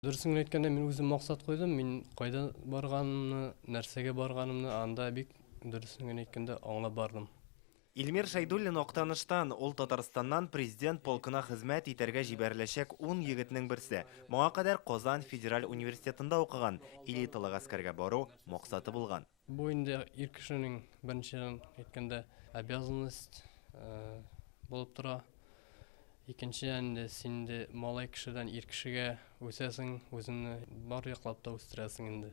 Дұрысын айтканда мен өзім мақсат қойдым. Мен қайда барғанымны, нәрсеге барғанымны анда бик дұрысын айтканда аңлап бардым. Илмир Шайдуллин Оқтаныштан, ул Татарстаннан президент полкына хезмәт итәргә җибәреләчәк 10 егетнең берсе. Моңа кадәр Казан Федераль университетында укыган, элиталы гаскәргә бару максаты булган. Бу инде ир кешенең беренчедән әйткәндә обязанность булып тора. Икенчедән дә син дә малай кешедән ир кешегә үсәсең, үзеңне бар яклап та үстерәсең инде.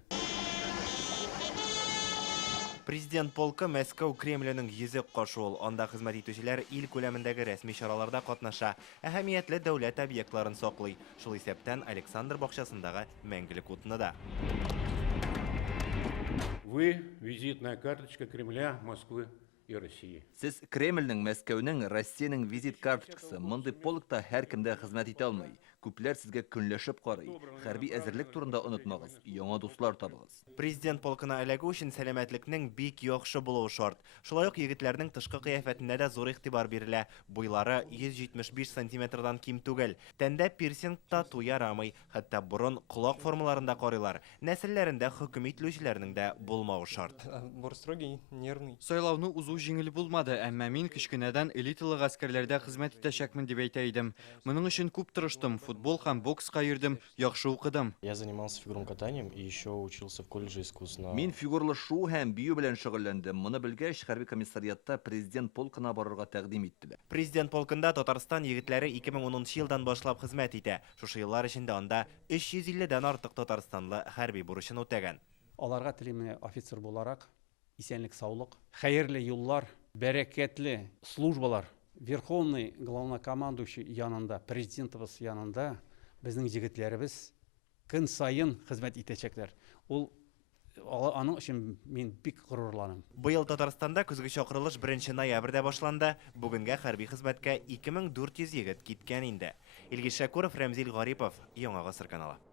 Президент полкы Мәскәү Кремленең йөзек кашуыл. Анда хезмәт итүчеләр ил күләмендәге рәсми чараларда катнаша, әһәмиятле дәүләт объектларын саклый. Шул исәптән Александр бакчасындагы мәңгелек утны да. Вы визитная карточка Кремля, Москвы и России. Сез Кремльнең, Мәскәүнең, Россиянең визит карточкасы. Мондый полкта һәркемдә хезмәт итә алмый. Күпләр сезгә көнләшеп карый. Хәрби әзерлек турында онытмагыз. Яңа дуслар табыгыз. Президент полкына эләгү өчен сәламәтлекнең бик яхшы булуы шарт. Шулай ук егетләрнең тышкы кыяфәтендә дә зур игътибар бирелә. Буйлары 175 сантиметрдан ким түгел. Тәндә пирсинг тату ярамый. Хәтта борын, колак формаларында карыйлар. Нәселләрендә хөкем итүчеләрнең дә булмауы шарт. Бор строгий, нервный. Сайлауны узу җиңел булмады, әмма мин кечкенәдән элиталы гаскәрләрдә хезмәт итәчәкмен дип әйтә идем. Моның өчен күп тырыштым, футбол һәм бокска йөрдем, яхшы укыдым. Я занимался фигурным катанием и еще учился в колледже искусств. Мин фигурлы шу һәм бию белән шөгыльләндем. Моны белгәч, хәрби комиссариатта президент полкына барырга тәкъдим иттеләр. Президент полкында Татарстан егетләре 2010 елдан башлап хезмәт итә. Шушы еллар эчендә анда 350-дән артык татарстанлы хәрби бурычын үтәгән. Аларга телиме офицер буларак, исәнлек саулык, хәерле юллар, бәрәкәтле службалар. Верховный главнокомандующий янында, президентыбыз янында безнең җегетләребез көн сайын хезмәт итәчәкләр. Ул аның өчен мин бик горурланам. Быел Татарстанда көзге чакырылыш 1 ноябрьдә башланды. Бүгенгә хәрби хезмәткә 2400 егет киткән инде. Илгиз Шәкүров, Рәмзил Гарипов, Яңа Гасыр каналы.